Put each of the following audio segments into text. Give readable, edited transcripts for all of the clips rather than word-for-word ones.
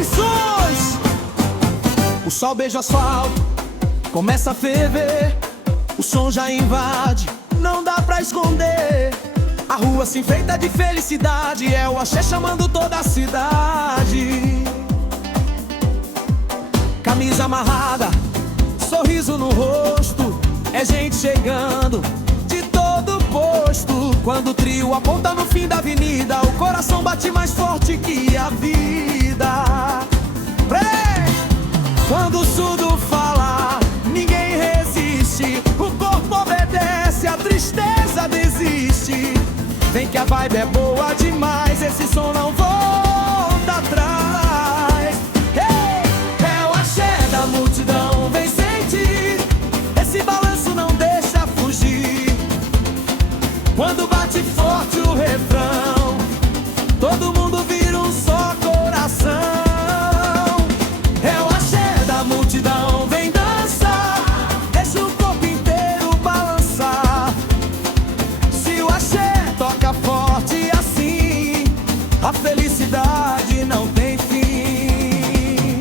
esses sons. O sol beija o asfalto, começa a ferver. O som já invade, não dá pra esconder. A rua se enfeita de felicidade, é o axé chamando toda a cidade. Camisa amarrada, sorriso no rosto, é gente chegando de todo posto. Quando o trio aponta no fim da avenida, o coração bate mais forte que a vida. Quando o surdo fala, ninguém resiste. O corpo obedece, a tristeza desiste. Vem que a vibe é boa demais, esse som não volta atrás. É o axé da multidão, vem sentir. Esse balanço não deixa fugir. Quando bate forte o refrão, todo mundo vira um só coração. É o axé da multidão, vem dançar. Deixa o corpo inteiro balançar. Se o axé toca forte assim, a felicidade não tem fim.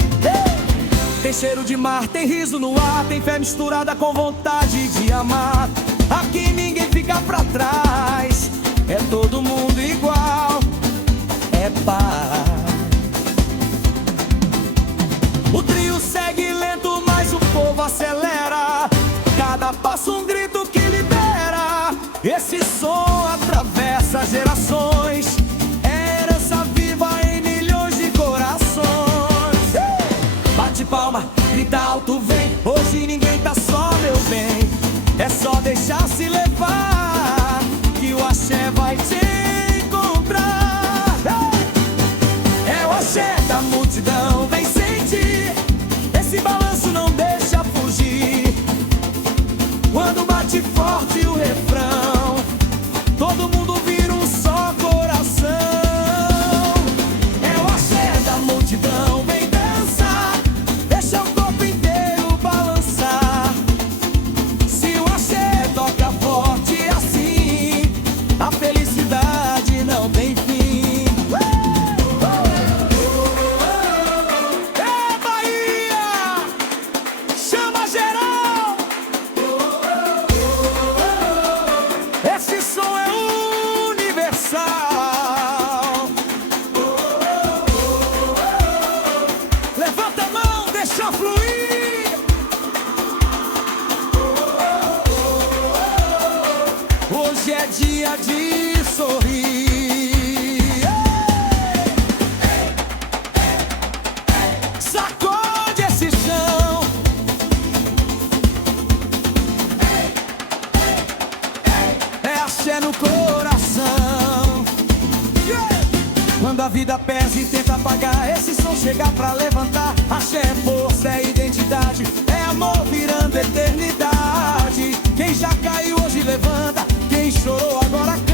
Tem cheiro de mar, tem riso no ar, tem fé misturada com vontade de amar. Aqui ninguém fica pra trás, é todo mundo igual, é paz. O trio segue lento, mas o povo acelera. Cada passo um grito que libera. Esse som atravessa gerações, é herança viva em milhões de corações. Bate palma, grita alto, vem. Hoje ninguém tá só, meu bem. É só deixar se levar, que o axé vai te encontrar. É o axé da multidão, vem sentir. Esse balanço não deixa fugir. Quando bate forte o refrão, todo mundo vira um só coração. É o axé da multidão, vem dançar. Deixa o corpo inteiro balançar. Se o axé toca forte assim, a felicidade não tem fim. É Bahia! Chama geral! Esse som é universal. Levanta a mão, deixa fluir. Hoje é dia de sorrir. Sacode esse chão. É axé no coração. Quando a vida pesa e tenta apagar, esse som chega pra levantar. Axé é força, é identidade, é amor virando eternidade. Quem já caiu hoje levanta, quem chorou agora canta.